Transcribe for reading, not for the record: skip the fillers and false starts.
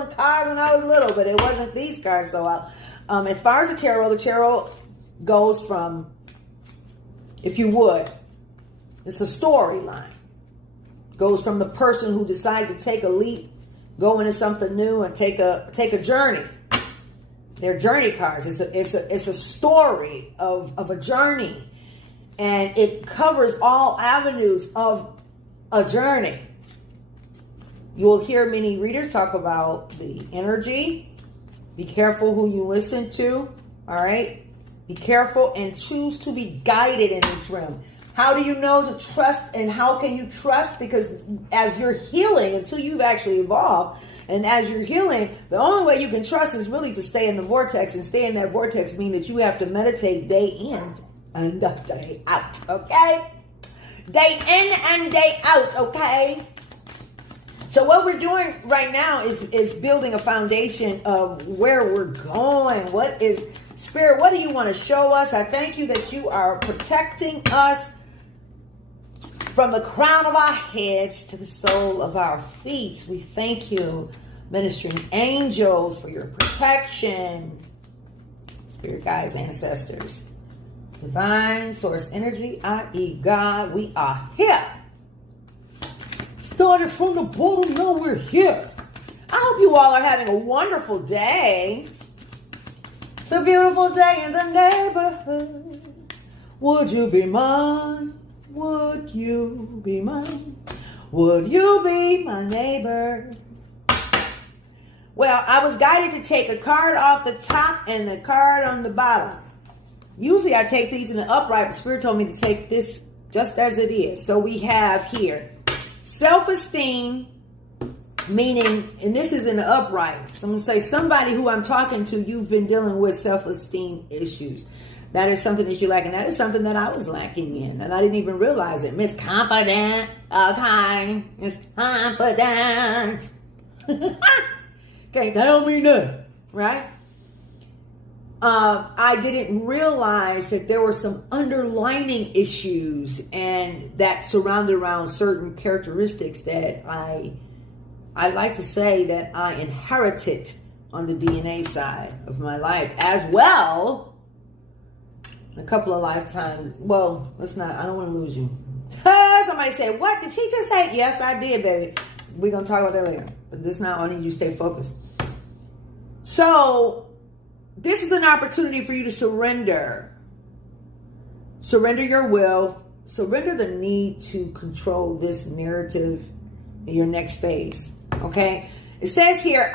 cards when I was little, but it wasn't these cards. So as far as the tarot goes from, if you would, it's a storyline. Goes from the person who decided to take a leap, go into something new, and take a journey. They're journey cards. It's a story of a journey, and it covers all avenues of a journey. You will hear many readers talk about the energy. Be careful who you listen to. All right, be careful and choose to be guided in this realm. How do you know to trust, and how can you trust? Because as you're healing, until you've actually evolved, and as you're healing, the only way you can trust is really to stay in the vortex, and stay in that vortex means that you have to meditate day in and day out, okay? Day in and day out, okay? So what we're doing right now is building a foundation of where we're going. What is, Spirit, what do you want to show us? I thank you that you are protecting us from the crown of our heads to the sole of our feet. We thank you, ministering angels, for your protection. Spirit guides, ancestors, divine source energy, i.e. God, we are here. Started from the bottom, now we're here. I hope you all are having a wonderful day. It's a beautiful day in the neighborhood. Would you be mine? Would you be mine? Would you be my neighbor? Well, I was guided to take a card off the top and a card on the bottom. Usually I take these in the upright, but Spirit told me to take this just as it is. So we have here self-esteem, meaning, and this is in the upright. So I'm going to say somebody who I'm talking to, you've been dealing with self-esteem issues. That is something that you lack, and that is something that I was lacking in, and I didn't even realize it. Miss Confident, okay, Miss Confident. Can't tell me nothing, right? I didn't realize that there were some underlining issues, and that surrounded around certain characteristics that I like to say that I inherited on the DNA side of my life as well. A couple of lifetimes. Well, let's not. I don't want to lose you. Somebody said, "What did she just say?" Yes, I did, baby. We're gonna talk about that later. But this now, I need you to stay focused. So, this is an opportunity for you to surrender. Surrender your will. Surrender the need to control this narrative in your next phase. Okay. It says here.